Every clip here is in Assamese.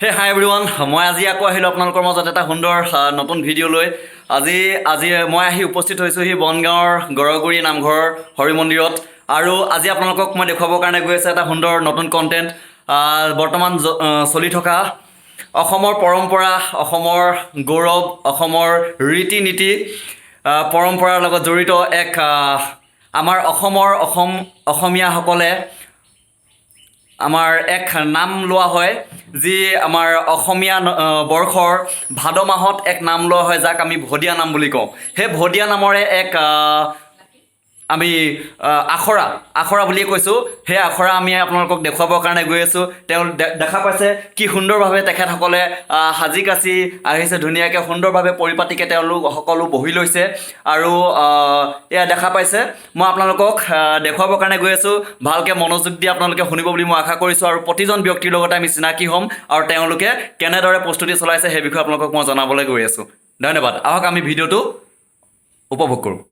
হে হাই এভৰিৱান মই আজি আকৌ আহিলোঁ আপোনালোকৰ মাজত এটা সুন্দৰ নতুন ভিডিঅ' লৈ আজি মই আহি উপস্থিত হৈছোঁহি বনগাঁৱৰ গৰগুৰি নামঘৰ হৰি মন্দিৰত আৰু আজি আপোনালোকক মই দেখুৱাবৰ কাৰণে গৈ আছে এটা সুন্দৰ নতুন কণ্টেণ্ট বৰ্তমান চলি থকা অসমৰ পৰম্পৰা অসমৰ গৌৰৱ অসমৰ ৰীতি নীতি পৰম্পৰাৰ লগত জড়িত এক আমাৰ অসমীয়াসকলে আমাৰ এক নাম লোৱা হয় যি আমাৰ অসমীয়া বৰ্ষৰ ভাদ মাহত এক নাম লোৱা হয় যাক আমি ভদীয়া নাম বুলি কওঁ সেই ভদীয়া নামৰে এক আমি আখৰা বুলিয়ে কৈছোঁ সেই আখৰা আমি আপোনালোকক দেখুৱাবৰ কাৰণে গৈ আছোঁ তেওঁ দেখা পাইছে কি সুন্দৰভাৱে তেখেতসকলে সাজি কাচি আহিছে ধুনীয়াকৈ সুন্দৰভাৱে পৰিপাটিকৈ তেওঁলোক সকলো বহি লৈছে আৰু এয়া দেখা পাইছে মই আপোনালোকক দেখুৱাবৰ কাৰণে গৈ আছোঁ ভালকৈ মনোযোগ দি আপোনালোকে শুনিব বুলি মই আশা কৰিছোঁ আৰু প্ৰতিজন ব্যক্তিৰ লগতে আমি চিনাকি হ'ম আৰু তেওঁলোকে কেনেদৰে প্ৰস্তুতি চলাইছে সেই বিষয়ে আপোনালোকক মই জনাবলৈ গৈ আছোঁ ধন্যবাদ আহক আমি ভিডিঅ'টো উপভোগ কৰোঁ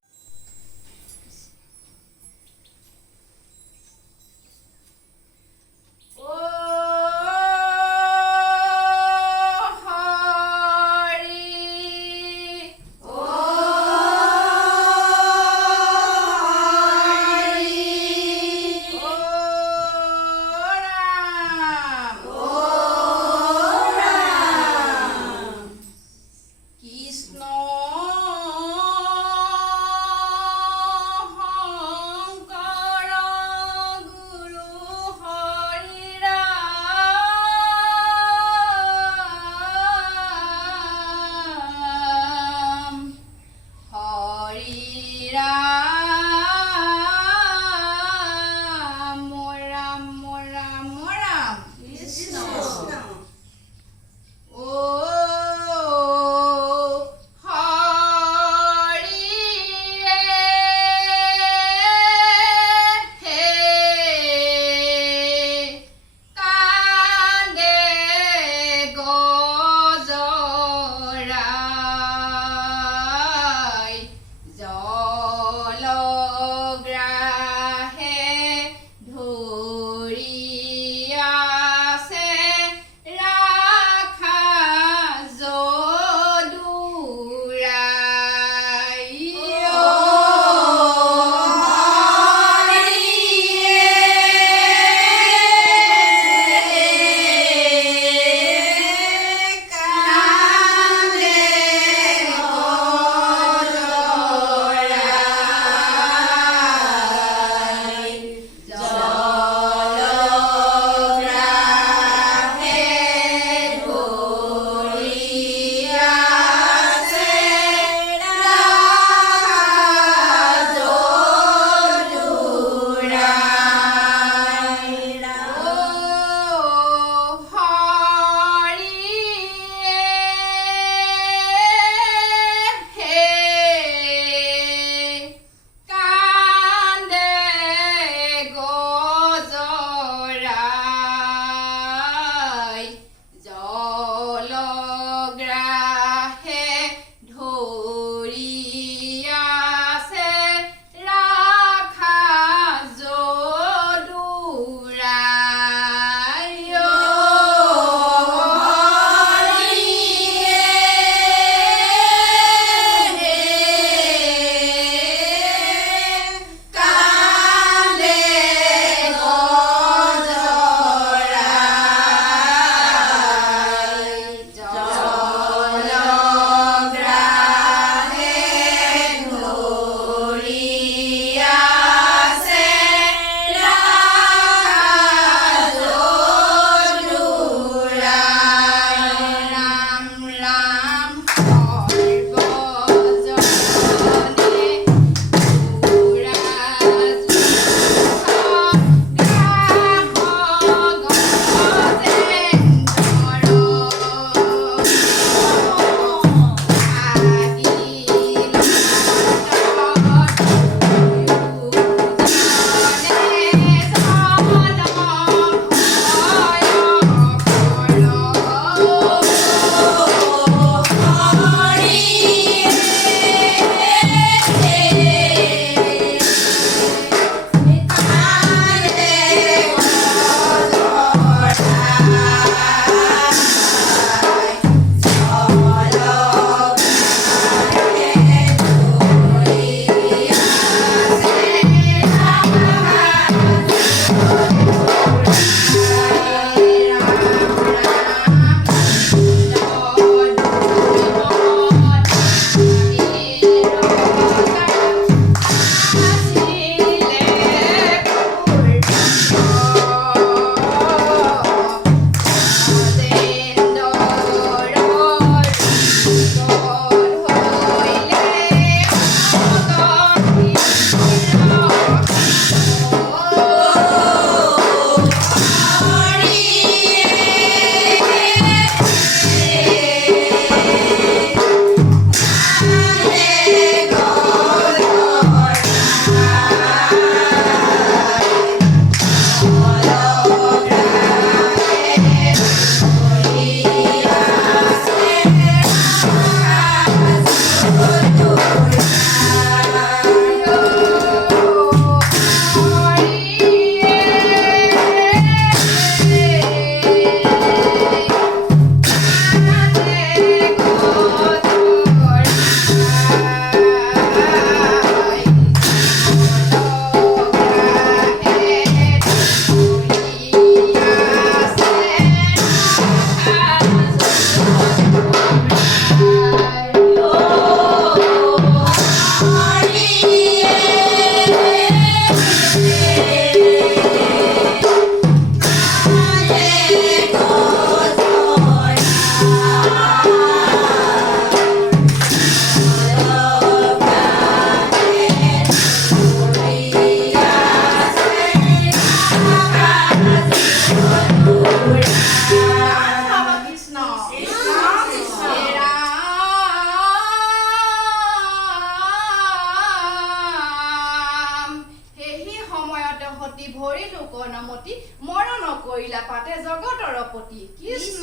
পাতে জগতৰ পতি কৃষ্ণ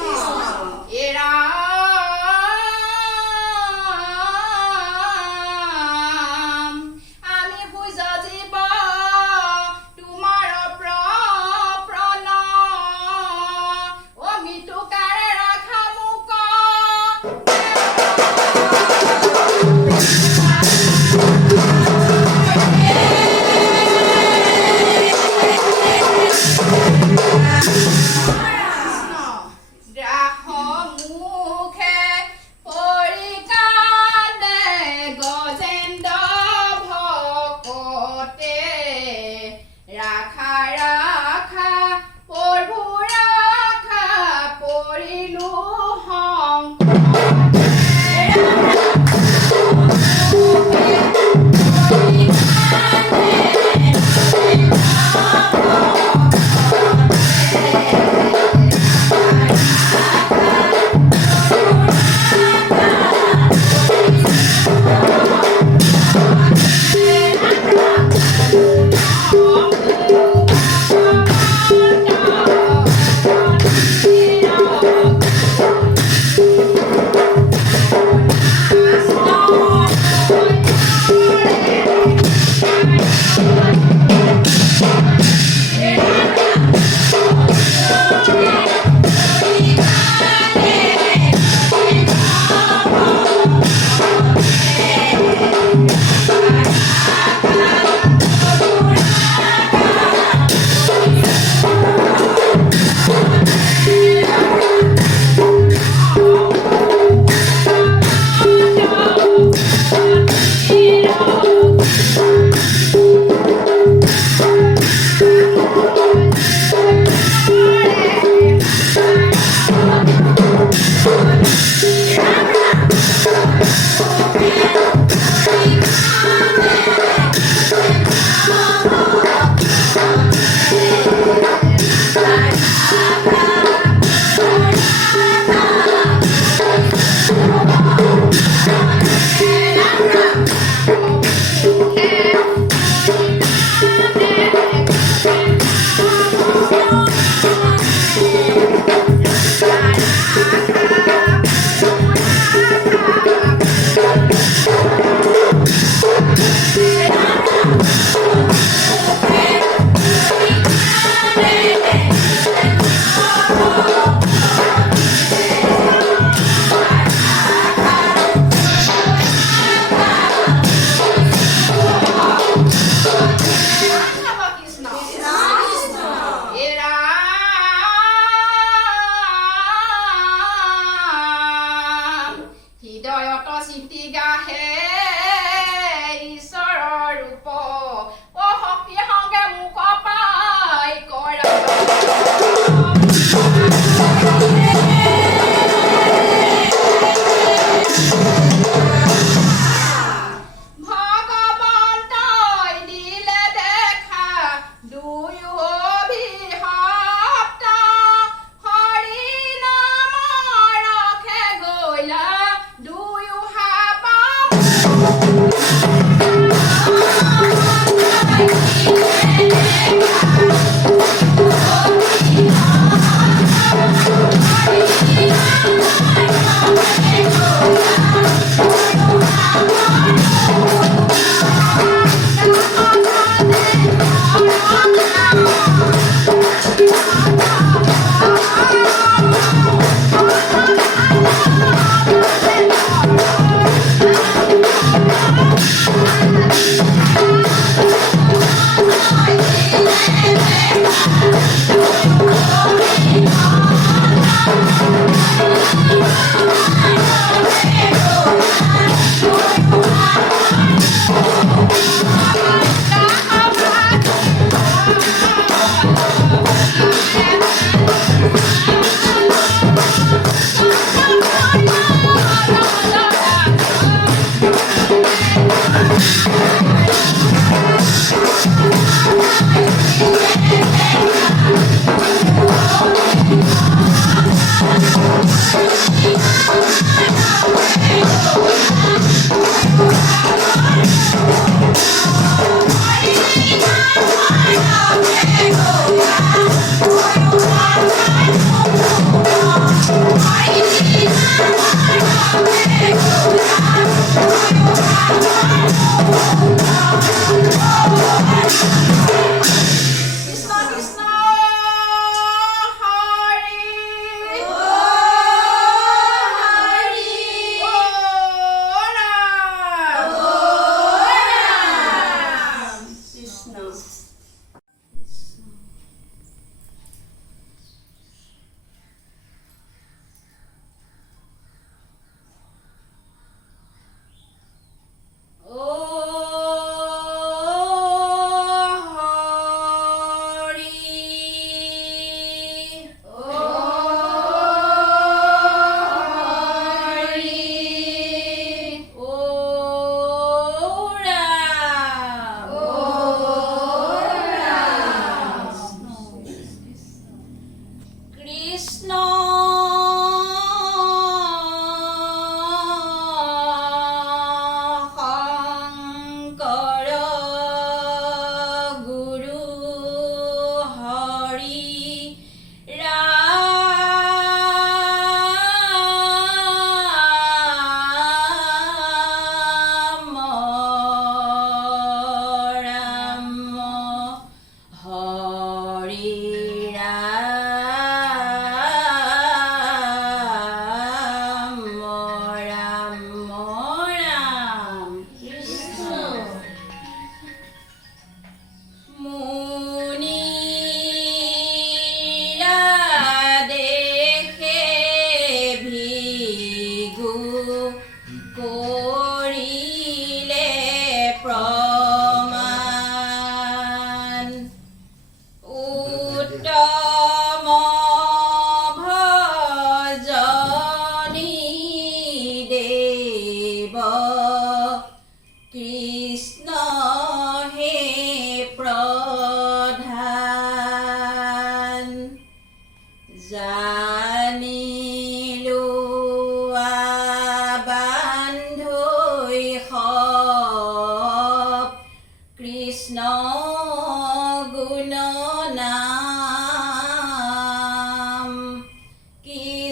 এৰা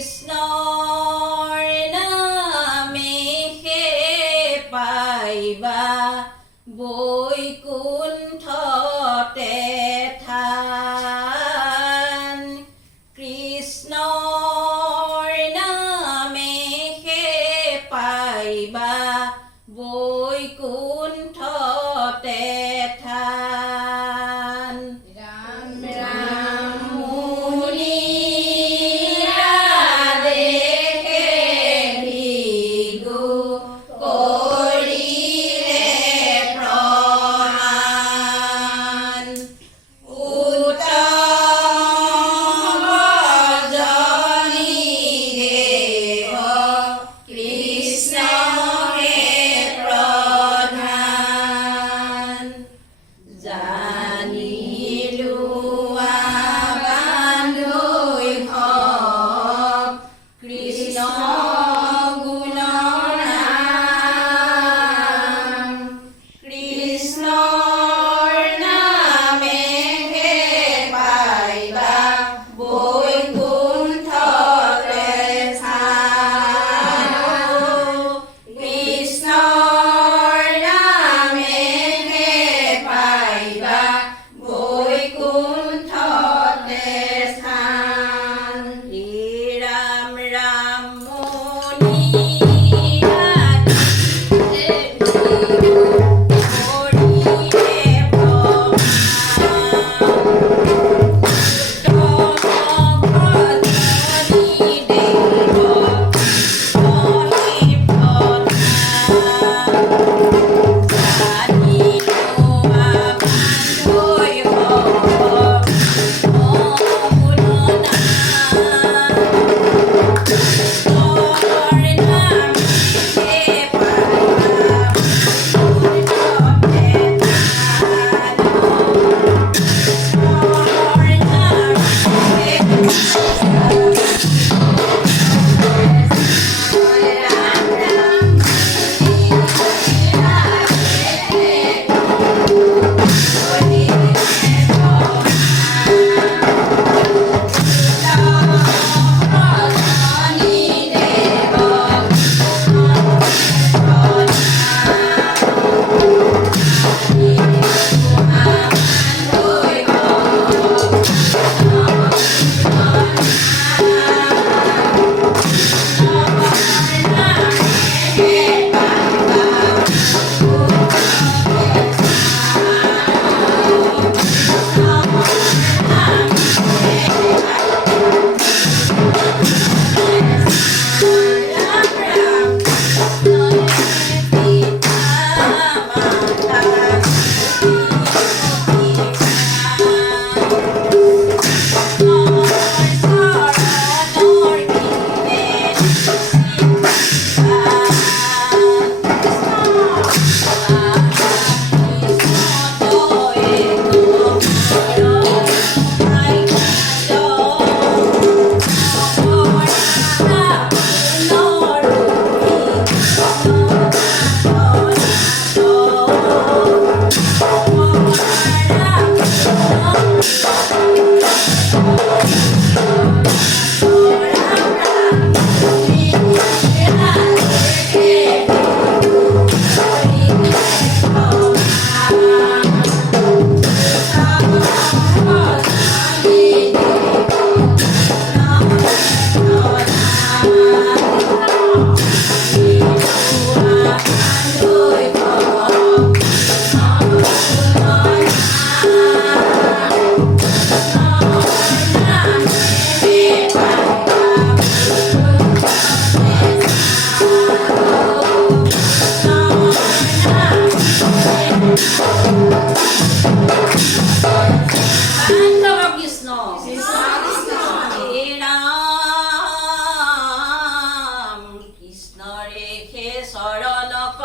কৃষ্ণৰ নামেহে পাইবা বৈকুণ্ঠতে থান কৃষ্ণৰ নামেহে পাইবা বৈকুণ্ঠতে থান ৰাম ৰাম মুনি আদেশে ভিগু কৰিলে প্ৰমাণ উত্তম ভজনী দেৱ কৃষ্ণহে প্ৰধান জানিলো বান্ধৈ ভৱ কৃষ্ণ গুণৰ নাম কৃষ্ণৰ নামেহে পাইবা বৈকুণ্ঠতে স্থান কৃষ্ণৰ নামেহে পাইবা বৈকুণ্ঠতে স্থান হে ৰাম ৰাম মুনি আদিতে ভিগু কৰিলে প্ৰমাণ উত্তম ভজনী দেৱ কহে প্ৰধান জানিলো বান্ধৈ ভৱ গুণ নাম কৃষ্ণৰ নামেহে পাইবা বৈকুণ্ঠতে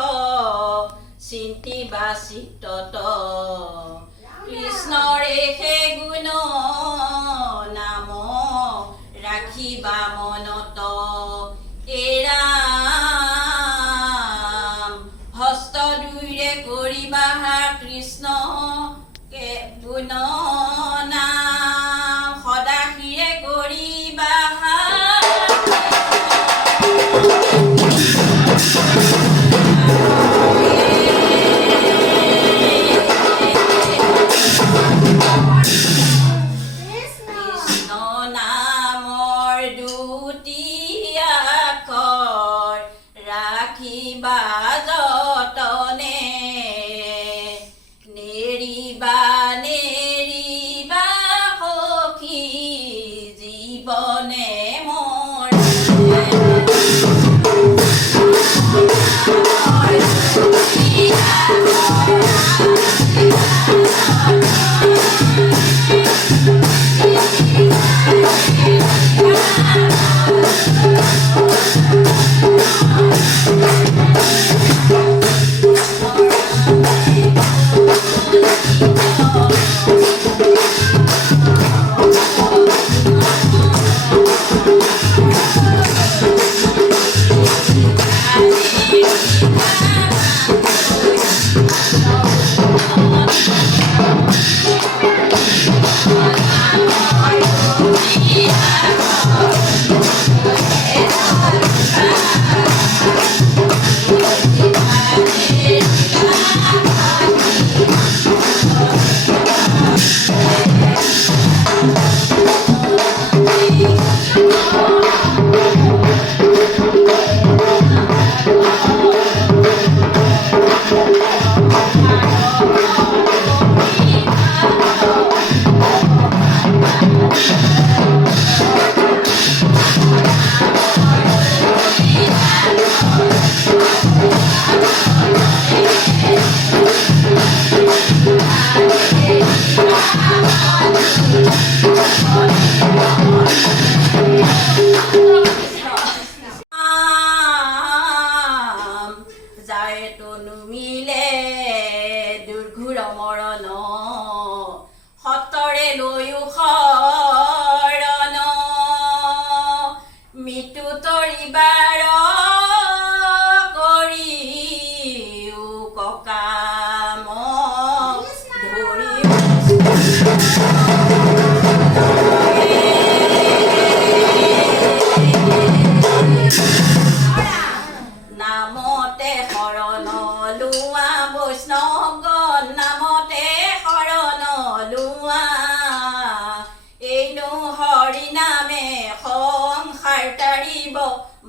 চিন্তি বাচিতত কৃষ্ণৰে হে গুণ নাম ৰাখিবা মনত এৰাম হস্ত দুইৰে কৰিবা কৃষ্ণ গুণ নাম সদাশিৰে কৰিবা কৰিবা যতনে নেৰিবা নেৰিবা সখী জীৱনে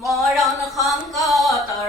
মৰণ সংকটৰ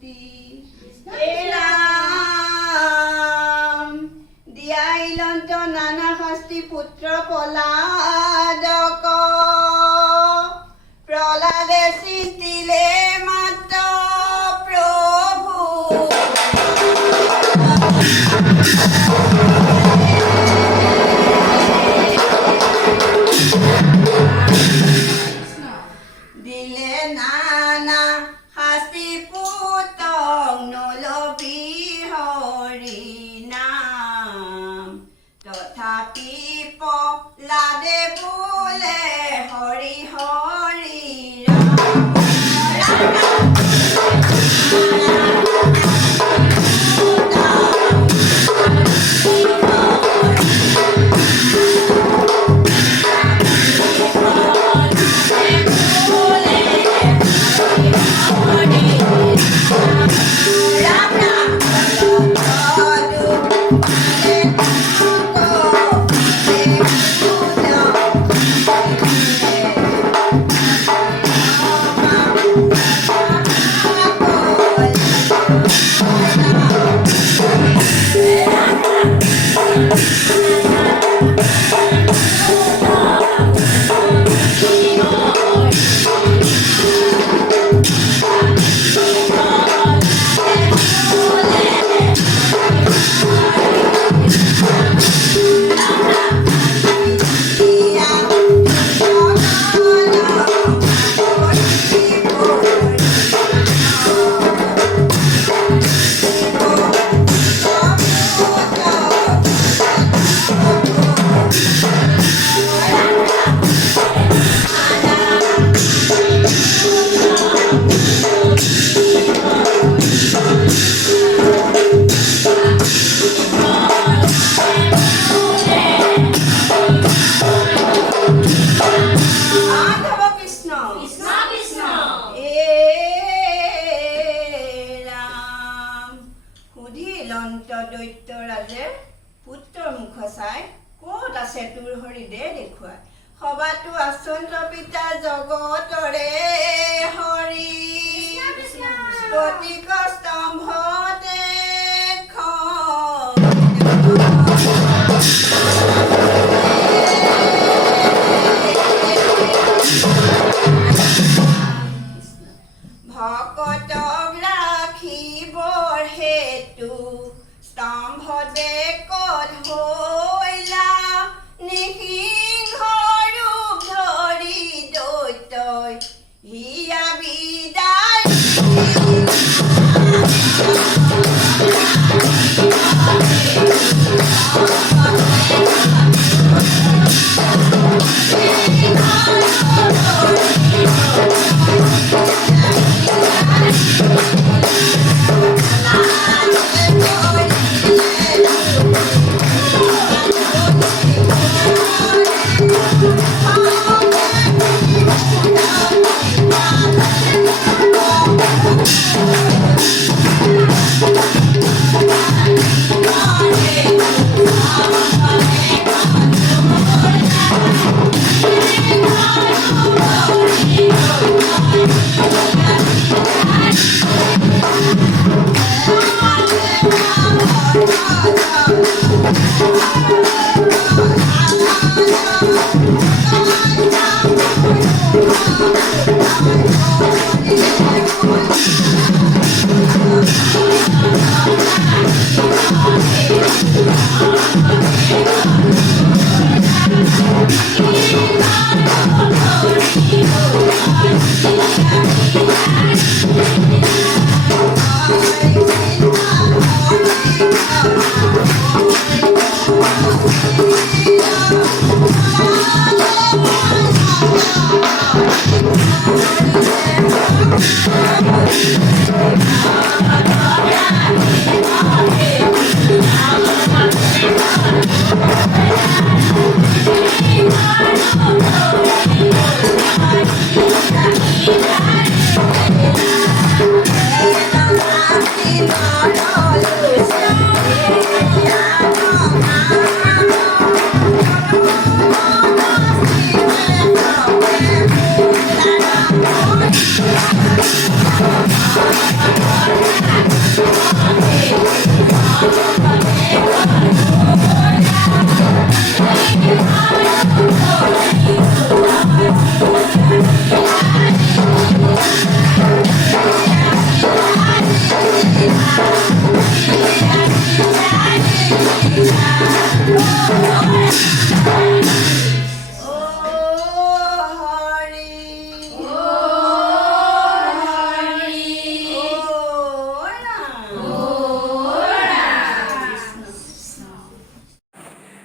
শান্তি হে ৰাম দিয়াইলন্ত নানা শাস্তি পুত্ৰ প্ৰহ্লাদক প্ৰহ্লাদে চিন্তিলে মাত্ৰ প্ৰভু দিলে নানা শাস্তি পুতক নলবি হৰি নাম তথাপি প্ৰহ্লাদে বোলে হৰি হৰি ৰাম দৈত্যৰাজে পুত্ৰৰ মুখ চাই ক'ত আছে তোৰ হৰি দে দেখুৱাই সবাতো আচন্ত পিতা জগতৰে হৰি স্ফটিক স্তম্ভতে ভকতক ৰাখিবৰ হেতু স্তম্ভ দেখত হৈলা নিসিংহ ৰূপ ধৰি দৈত্যই হিয়া বিদায়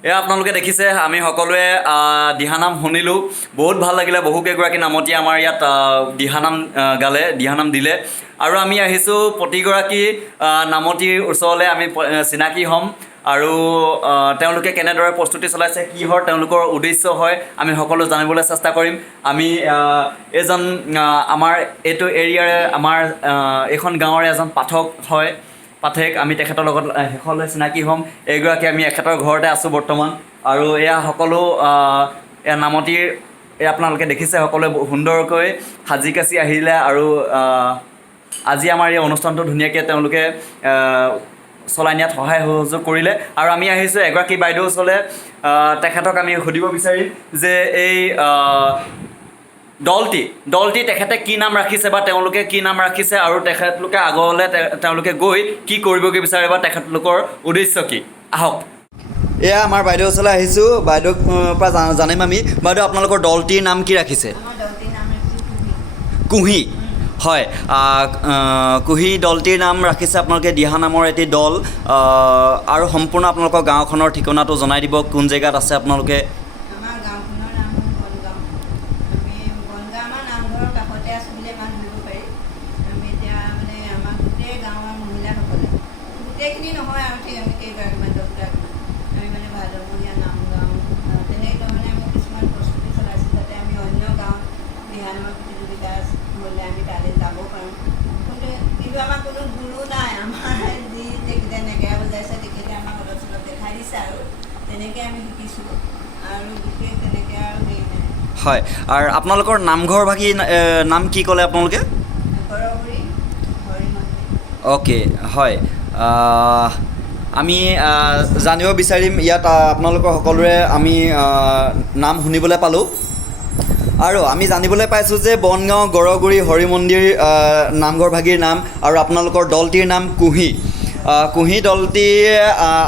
এয়া আপোনালোকে দেখিছে আমি সকলোৱে দিহানাম শুনিলোঁ বহুত ভাল লাগিলে বহুকেইগৰাকী নামতীয়ে আমাৰ ইয়াত দিহানাম গালে দিহানাম দিলে আৰু আমি আহিছোঁ প্ৰতিগৰাকী নামতীৰ ওচৰলৈ আমি চিনাকি হ'ম আৰু তেওঁলোকে কেনেদৰে প্ৰস্তুতি চলাইছে কিহৰ তেওঁলোকৰ উদ্দেশ্য হয় আমি সকলো জানিবলৈ চেষ্টা কৰিম আমি এজন আমাৰ এইটো এৰিয়াৰে আমাৰ এইখন গাঁৱৰে এজন পাঠক হয় পাঠেক আমি তেখেতৰ লগত শেষলৈ চিনাকি হ'ম এইগৰাকী আমি এখেতৰ ঘৰতে আছোঁ বৰ্তমান আৰু এয়া সকলো এয়া নামতিৰ এয়া আপোনালোকে দেখিছে সকলোৱে সুন্দৰকৈ সাজি কাচি আহিলে আৰু আজি আমাৰ এই অনুষ্ঠানটো ধুনীয়াকৈ তেওঁলোকে চলাই নিয়াত সহায় সহযোগ কৰিলে আৰু আমি আহিছোঁ এগৰাকী বাইদেউ ওচৰলৈ তেখেতক আমি সুধিব বিচাৰিম যে এই দলটি তেখেতে কি নাম ৰাখিছে বা তেওঁলোকে কি নাম ৰাখিছে আৰু তেখেতলোকে আগলৈ তেওঁলোকে গৈ কি কৰিবগৈ বিচাৰে বা তেখেতলোকৰ উদ্দেশ্য কি আহক এয়া আমাৰ বাইদেউ ওচৰলৈ আহিছোঁ বাইদেউৰ পৰা জানিম আমি বাইদেউ আপোনালোকৰ দলটিৰ নাম কি ৰাখিছে আমাৰ দলটিৰ নাম ৰাখিছোঁ কুঁহি হয় কুঁহি দলটিৰ নাম ৰাখিছে আপোনালোকে দিহা নামৰ এটি দল আৰু সম্পূৰ্ণ আপোনালোকৰ গাঁওখনৰ ঠিকনাটো জনাই দিব কোন জেগাত আছে আপোনালোকে আমাৰ গাঁওখনৰ নাম হ'ল বনগাঁও আমি বনগাঁও আমাৰ নামঘৰৰ কাষতে আছোঁ বুলি আমাৰ ধৰিব পাৰি আমি এতিয়া মানে আমাৰ গোটেই গাঁৱৰ মহিলাসকলে গোটেইখিনি নহয় আৰু আমি কেইগৰাকীমান দহগৰাকীমান আমি মানে ভাদমহীয়া নাম গাওঁ তেনেধৰণে আমি কিছুমান প্ৰস্তুতি চলাইছোঁ যাতে আমি অন্য গাঁৱত দিহা নামৰ প্ৰতিযোগিতা হ'লে আমি তালৈ যাব পাৰোঁ কিন্তু আমাৰ কোনো গুৰু নাই আমাৰ যি তেখেতে নেগেৰা বজাইছে তেখেতে আমাক অলপ চলপ দেখাই দিছে আৰু তেনেকৈ আমি শিকিছোঁ আৰু বিশেষ তেনেকৈ আৰু হেৰি নাই হয় আৰু আপোনালোকৰ নামঘৰ ভাগি নাম কি ক'লে আপোনালোকে goroguri hori মন্দিৰ অ'কে হয় আমি জানিব বিচাৰিম ইয়াত আপোনালোকৰ সকলোৰে আমি নাম শুনিবলৈ পালোঁ আৰু আমি জানিবলৈ পাইছোঁ যে বনগাঁও গড়গুৰি হৰি মন্দিৰ নামঘৰ ভাগিৰ নাম আৰু আপোনালোকৰ দলটিৰ নাম কুঁহি দলটিয়ে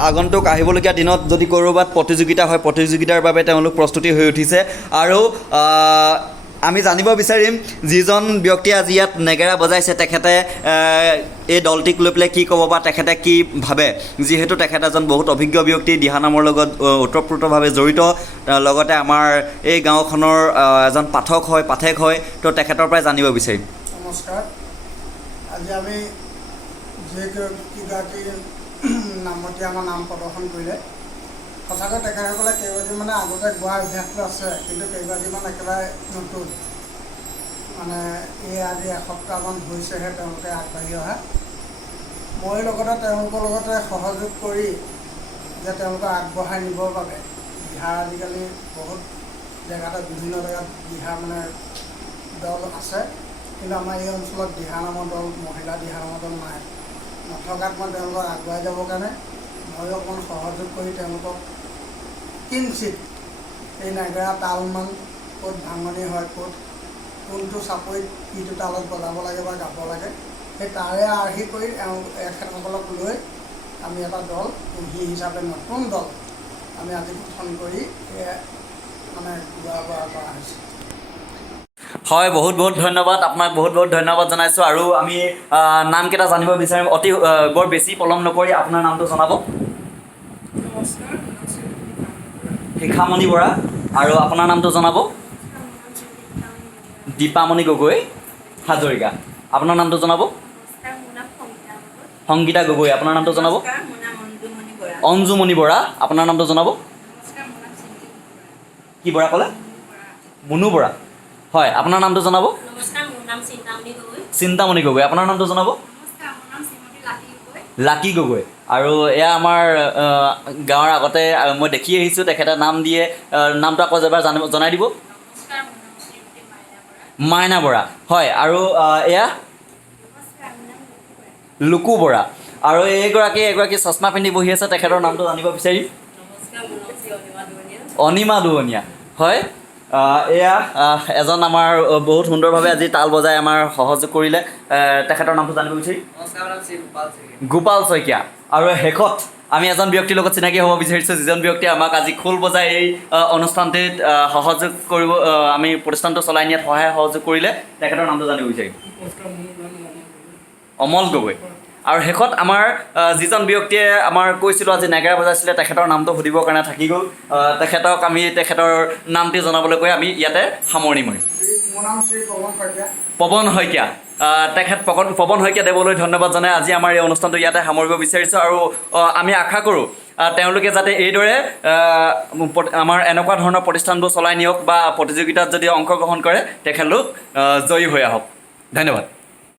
আগন্তুক আহিবলগীয়া দিনত যদি ক'ৰবাত প্ৰতিযোগিতা হয় প্ৰতিযোগিতাৰ বাবে তেওঁলোক প্ৰস্তুতি হৈ উঠিছে আৰু আমি জানিব বিচাৰিম যিজন ব্যক্তিয়ে আজি ইয়াত নেগেৰা বজাইছে তেখেতে এই দলটিক লৈ পেলাই কি ক'ব বা তেখেতে কি ভাবে যিহেতু তেখেত এজন বহুত অভিজ্ঞ ব্যক্তি দিহা নামৰ লগত ওতঃপ্ৰোতভাৱে জড়িত লগতে আমাৰ এই গাঁওখনৰ এজন পাঠেক হয় তো তেখেতৰ পৰাই জানিব বিচাৰিম নমস্কাৰ আজি আমি যিগৰাকী নামতী আমাৰ নাম প্ৰদৰ্শন কৰিলে সঁচাকৈ তেখেতসকলে কেইগৰাকীমানে আগতে গোৱা অভ্যাসটো আছে কিন্তু কেইগৰাকীমান একেবাৰে নতুন মানে এই আজি এসপ্তাহমান হৈছেহে তেওঁলোকে আগবাঢ়ি অহা মই লগতে তেওঁলোকৰ লগতে সহযোগ কৰি যে তেওঁলোকক আগবঢ়াই নিবৰ বাবে দিহা আজিকালি বহুত জেগাতে বিভিন্ন জেগাত দিহা মানে দল আছে কিন্তু আমাৰ এই অঞ্চলত দিহা নামৰ দল মহিলা দিহা নামৰ দল নাই নথকাত মই তেওঁলোকক আগুৱাই যাবৰ কাৰণে মই অকণমান সহযোগ কৰি তেওঁলোকক কিঞ্চিত এই নেগেৰা তালমান ক'ত ভাঙনি হয় ক'ত কোনটো চাপৰিত কিটো তালত বজাব লাগে বা গাব লাগে সেই তাৰে আৰ্হি কৰি এখেতসকলক লৈ আমি এটা দল কুঁহি হিচাপে নতুন দল আমি আজি গঠন কৰি মানে গোৱা কৰা হৈছে হয় বহুত ধন্যবাদ আপোনাক বহুত ধন্যবাদ জনাইছোঁ আৰু আমি নামকেইটা জানিব বিচাৰিম অতি বৰ বেছি পলম নকৰি আপোনাৰ নামটো জনাব শিখামণি বৰা আৰু আপোনাৰ নামটো জনাব দীপামণি গগৈ হাজৰিকা আপোনাৰ নামটো জনাব সংগীতা গগৈ আপোনাৰ নামটো জনাব অঞ্জুমণি বৰা আপোনাৰ নামটো জনাব কি বৰা ক'লে মুনু বৰা হয় আপোনাৰ নামটো জনাব চিন্তামণি গগৈ আপোনাৰ নামটো জনাব লাকি গগৈ আৰু এয়া আমাৰ গাঁৱৰ আগতে মই দেখি আহিছোঁ তেখেতে নাম দিয়ে নামটো আকৌ এবাৰ জনাই দিব মাইনা বৰা হয় আৰু এয়া লুকু বৰা আৰু এগৰাকী চশমা পিন্ধি বহি আছে তেখেতৰ নামটো জানিব বিচাৰিম অনিমা দুৱনীয়া হয় এয়া এজন আমাৰ বহুত সুন্দৰভাৱে আজি তাল বজাই আমাৰ সহযোগ কৰিলে তেখেতৰ নামটো জানিব বিচাৰিম গোপাল শইকীয়া আৰু শেষত আমি এজন ব্যক্তিৰ লগত চিনাকি হ'ব বিচাৰিছোঁ যিজন ব্যক্তিয়ে আমাক আজি খোল বজাই এই অনুষ্ঠানটিত সহযোগ কৰিব আমি প্ৰতিষ্ঠানটো চলাই নিয়াত সহায় সহযোগ কৰিলে তেখেতৰ নামটো জানিব বিচাৰিম অমল গগৈ আৰু শেষত আমাৰ যিজন ব্যক্তিয়ে আমাৰ কৈছিলোঁ আজি নেগেৰা বজাইছিলে তেখেতৰ নামটো সুধিবৰ কাৰণে থাকি গ'ল তেখেতক আমি তেখেতৰ নামটি জনাবলৈ কৈ আমি ইয়াতে সামৰণি মাৰিম মোৰ নাম শ্ৰী পৱন শইকীয়া পৱন শইকীয়া তেখেত পৱন শইকীয়া দেৱলৈ ধন্যবাদ জনাই আজি আমাৰ এই অনুষ্ঠানটো ইয়াতে সামৰিব বিচাৰিছোঁ আৰু আমি আশা কৰোঁ তেওঁলোকে যাতে এইদৰে আমাৰ এনেকুৱা ধৰণৰ প্ৰতিষ্ঠানবোৰ চলাই নিয়ক বা প্ৰতিযোগিতাত যদি অংশগ্ৰহণ কৰে তেখেতলোক জয়ী হৈ আহক ধন্যবাদ